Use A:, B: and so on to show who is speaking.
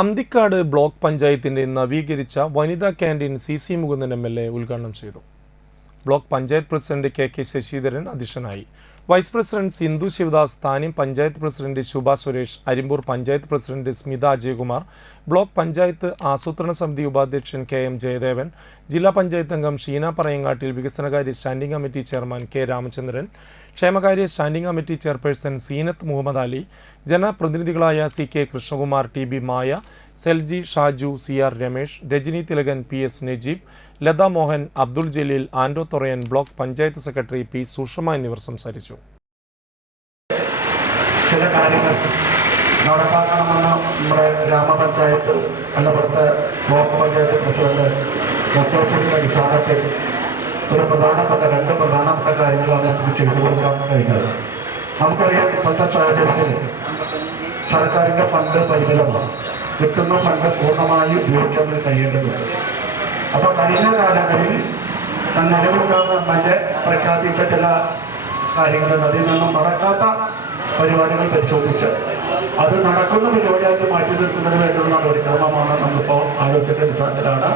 A: Anthikad block പഞ്ചായത്തിന്റെ നവീകരിച്ച വനിതാ canteen C C Mukundan M L A ഉദ്ഘാടനം ചെയ്തു. Block panchayat president K K Sasidharan അധ്യക്ഷനായി. Vice president Sindhu Sivadas താനിം panchayat president Shubha Suresh Arimpur panchayat president Smitha Ajayakumar block panchayat ആസൂത്രണ സമിതി ഉപാധ്യക്ഷൻ കെ എം ജയദേവൻ ജില്ലാ പഞ്ചായത്ത് അംഗം ഷീന പറയങ്ങാട്ടിൽ വികസനകാര്യ standing committee chairman K Ramachandran ക്ഷേമകാര്യ standing committee chairperson Seenath Muhammad Ali ജനപ്രതിനിധികളായ C K Krishnakumar T B Maya Selji Shaju C R Ramesh Rajani Thilakan P S Najeeb Latha Mohan Abdul Jaleel Ando Thorayan block panchayat secretary P Sushama എന്നിവർ സംസാരിച്ചു.
B: ചില കാര്യങ്ങൾ നടപ്പാക്കണമെന്ന് നമ്മുടെ ഗ്രാമപഞ്ചായത്ത് അല്ല block panchayat president നിർദ്ദേശത്തിന്റെ അടിസ്ഥാനത്തിൽ ഒരു പ്രധാനപ്പെട്ട രണ്ട് പ്രധാനപ്പെട്ട കാര്യങ്ങളാണ് നമുക്ക് ചെയ്തു കൊടുക്കാൻ കഴിഞ്ഞത്. നമുക്കറിയാം ഇപ്പോഴത്തെ സാഹചര്യത്തിൽ സർക്കാരിന്റെ ഫണ്ട് പരിമിതമാണ്. കിട്ടുന്ന ഫണ്ട് പൂർണമായി ഉപയോഗിക്കാൻ കഴിയേണ്ടതുണ്ട്. അപ്പൊ കഴിഞ്ഞ കാലങ്ങളിൽ നിലവിലുണ്ടാകുന്ന ഗവൺമെന്റ് പ്രഖ്യാപിച്ച ചില കാര്യങ്ങളുണ്ട്. അതിൽ നിന്നും നടക്കാത്ത പരിപാടികൾ പരിശോധിച്ച് അത് നടക്കുന്ന പരിപാടിയായിട്ട് മാറ്റി തീർക്കുന്നതിന് വേണ്ടിയുള്ള നടപടിക്രമമാണ് നമ്മളിപ്പോൾ ആലോചിച്ച അടിസ്ഥാനത്തിലാണ്